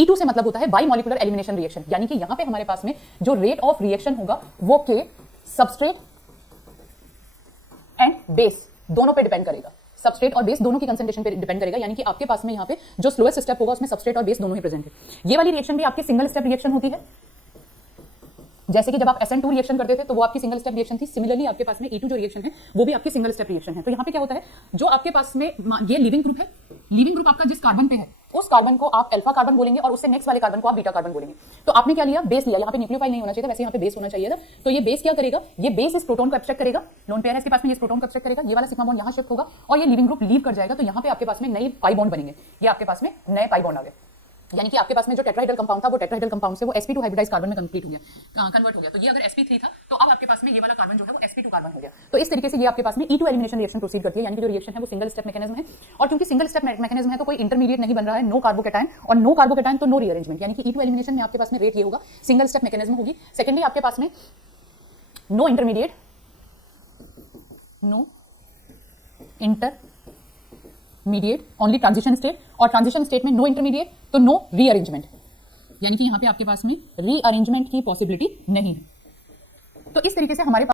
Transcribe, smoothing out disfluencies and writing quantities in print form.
E2 से मतलब होता है बाई मॉलिक्यूलर एलिमिनेशन रिएक्शन, यानी कि यहां पे हमारे पास में जो रेट ऑफ रिएक्शन होगा वो के सबस्ट्रेट एंड बेस दोनों पे डिपेंड करेगा। सबस्ट्रेट और बेस दोनों की कंसंट्रेशन पे डिपेंड करेगा, यानी कि आपके पास में यहां पे जो स्लोएस्ट स्टेप होगा उसमें सबस्ट्रेट और बेस दोनों ही प्रेजेंट है। ये वाली रिएक्शन भी आपकी सिंगल स्टेप रिएक्शन होती है, जैसे कि जब आप SN2 रिएक्शन करते थे तो वो आपकी सिंगल स्टेप रिएक्शन थी। सिमिलरली आपके पास में E2 जो रिएक्शन है वो भी आपकी सिंगल स्टेप रिएक्शन है। तो यहाँ पे क्या होता है, जो आपके पास में ये लिविंग ग्रुप है, लिविंग ग्रुप आपका जिस कार्बन पे है उस कार्बन को आप अल्फा कार्बन बोलेंगे और उससे नेक्स्ट वाले कार्बन को आप बीटा कार्बन बोलेंगे। तो आपने क्या लिया, बेस लिया। यहाँ पे न्यूक्लियोफाइल नहीं होना चाहिए था, वैसे यहाँ पे बेस होना चाहिए था। तो ये बेस क्या करेगा, ये बेस इस प्रोटॉन को एब्स्ट्रैक्ट करेगा, लोन पेयर है इसके पास में, ये प्रोटॉन को एब्स्ट्रैक्ट करेगा, ये वाला सिग्मा बॉन्ड यहाँ शिफ्ट होगा और ये लिविंग ग्रुप लीव कर जाएगा। तो यहाँ पे आपके पास में नए पाई बॉन्ड बनेंगे, ये आपके पास में नए पाई बॉन्ड आ गए, यानी कि आपके पास में जो टेट्राहेड्रल कंपाउंड था वो टेट्राहेड्रल कंपाउंड से वो sp2 हाइब्रिडाइज कार्बन में कंप्लीट हो गया, कन्वर्ट हो गया। तो ये अगर sp3 था तो अब आपके पास में ये वाला कार्बन जो है वो sp2 कार्बन हो गया। तो इस तरीके से ये आपके पास में E2 एलिमिनेशन रिएक्शन प्रोसीड करती है, यानी कि जो रिएक्शन है वो सिंगल स्टेप मैकेनिज्म है। और क्योंकि सिंगल स्टेप मैकेनिज्म है तो कोई इंटरमीडिएट नहीं बन रहा है, नो कार्बोकैटायन, और नो कार्बोकैटायन तो नो रीअरेंजमेंट, यानी कि E2 एलिमिनेशन में आपके पास में रेट ये होगा, सिंगल स्टेप मैकेनिज्म होगी। सेकेंडली आपके पास में no intermediate, no intermediate, only transition state, और ट्रांजिशन स्टेट में नो इंटरमीडिएट तो नो रीअरेंजमेंट, यानी कि यहां पे आपके पास में रीअरेंजमेंट की पॉसिबिलिटी नहीं है। तो इस तरीके से हमारे